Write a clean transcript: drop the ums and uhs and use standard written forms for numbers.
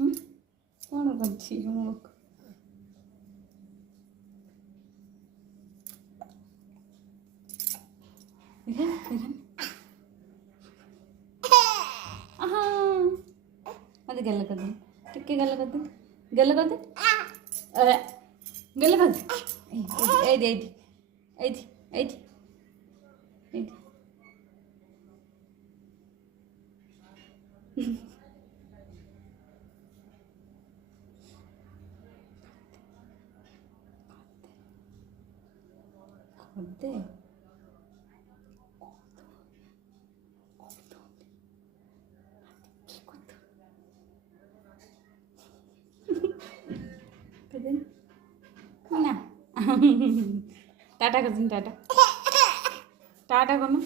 କ'ଣ କରିଛି ମୋ ଦେଖା ଦେଖା मत गल कर दे टिके गल कर दे गल कर दे अरे गल कर दे एदी एदी एदी एदी एदी दे ना टाटा कर टाटा टाटा करो